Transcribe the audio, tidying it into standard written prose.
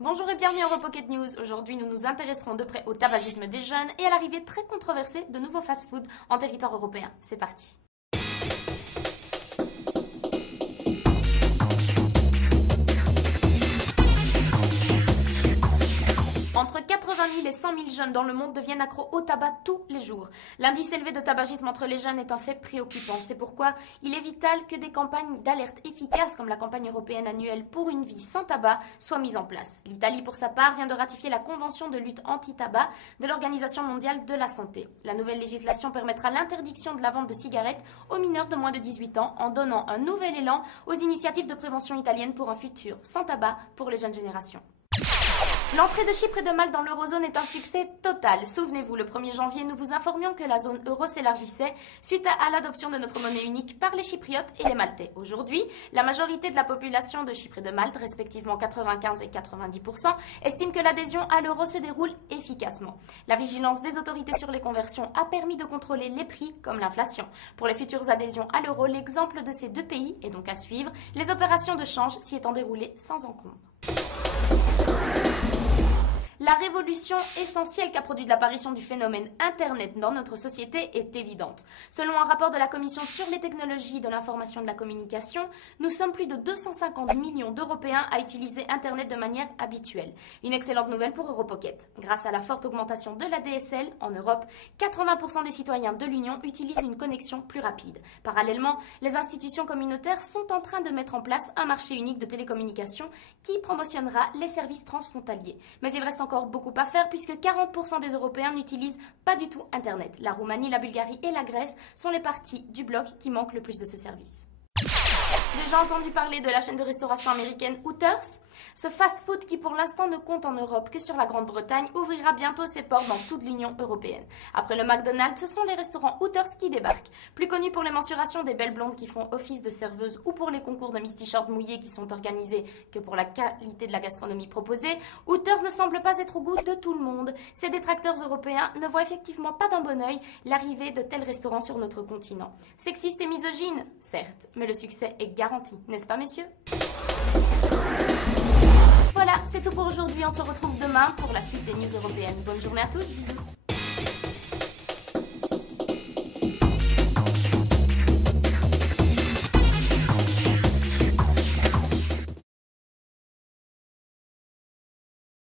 Bonjour et bienvenue à Europocket News. Aujourd'hui, nous nous intéresserons de près au tabagisme des jeunes et à l'arrivée très controversée de nouveaux fast-foods en territoire européen. C'est parti. Entre 80 000 et 100 000 jeunes dans le monde deviennent accros au tabac tous les jours. L'indice élevé de tabagisme entre les jeunes est un fait préoccupant. C'est pourquoi il est vital que des campagnes d'alerte efficaces comme la campagne européenne annuelle pour une vie sans tabac soient mises en place. L'Italie, pour sa part, vient de ratifier la convention de lutte anti-tabac de l'Organisation mondiale de la santé. La nouvelle législation permettra l'interdiction de la vente de cigarettes aux mineurs de moins de 18 ans en donnant un nouvel élan aux initiatives de prévention italiennes pour un futur sans tabac pour les jeunes générations. L'entrée de Chypre et de Malte dans l'eurozone est un succès total. Souvenez-vous, le 1er janvier, nous vous informions que la zone euro s'élargissait suite à l'adoption de notre monnaie unique par les Chypriotes et les Maltais. Aujourd'hui, la majorité de la population de Chypre et de Malte, respectivement 95 et 90%, estime que l'adhésion à l'euro se déroule efficacement. La vigilance des autorités sur les conversions a permis de contrôler les prix comme l'inflation. Pour les futures adhésions à l'euro, l'exemple de ces deux pays est donc à suivre, les opérations de change s'y étant déroulées sans encombre. La révolution essentielle qu'a produite l'apparition du phénomène Internet dans notre société est évidente. Selon un rapport de la Commission sur les technologies de l'information et de la communication, nous sommes plus de 250 millions d'Européens à utiliser Internet de manière habituelle. Une excellente nouvelle pour Europocket. Grâce à la forte augmentation de la DSL en Europe, 80% des citoyens de l'Union utilisent une connexion plus rapide. Parallèlement, les institutions communautaires sont en train de mettre en place un marché unique de télécommunications qui promotionnera les services transfrontaliers. Mais il reste encore beaucoup à faire puisque 40% des Européens n'utilisent pas du tout Internet. La Roumanie, la Bulgarie et la Grèce sont les parties du bloc qui manquent le plus de ce service. Déjà entendu parler de la chaîne de restauration américaine Hooters? Ce fast-food qui pour l'instant ne compte en Europe que sur la Grande-Bretagne ouvrira bientôt ses portes dans toute l'Union européenne. Après le McDonald's, ce sont les restaurants Hooters qui débarquent. Plus connus pour les mensurations des belles blondes qui font office de serveuses ou pour les concours de Miss T-shirt mouillés qui sont organisés que pour la qualité de la gastronomie proposée, Hooters ne semble pas être au goût de tout le monde. Ces détracteurs européens ne voient effectivement pas d'un bon œil l'arrivée de tels restaurants sur notre continent. Sexiste et misogyne? Certes, mais le succès est garanti, n'est-ce pas messieurs? Voilà, c'est tout pour aujourd'hui, on se retrouve demain pour la suite des news européennes. Bonne journée à tous, bisous.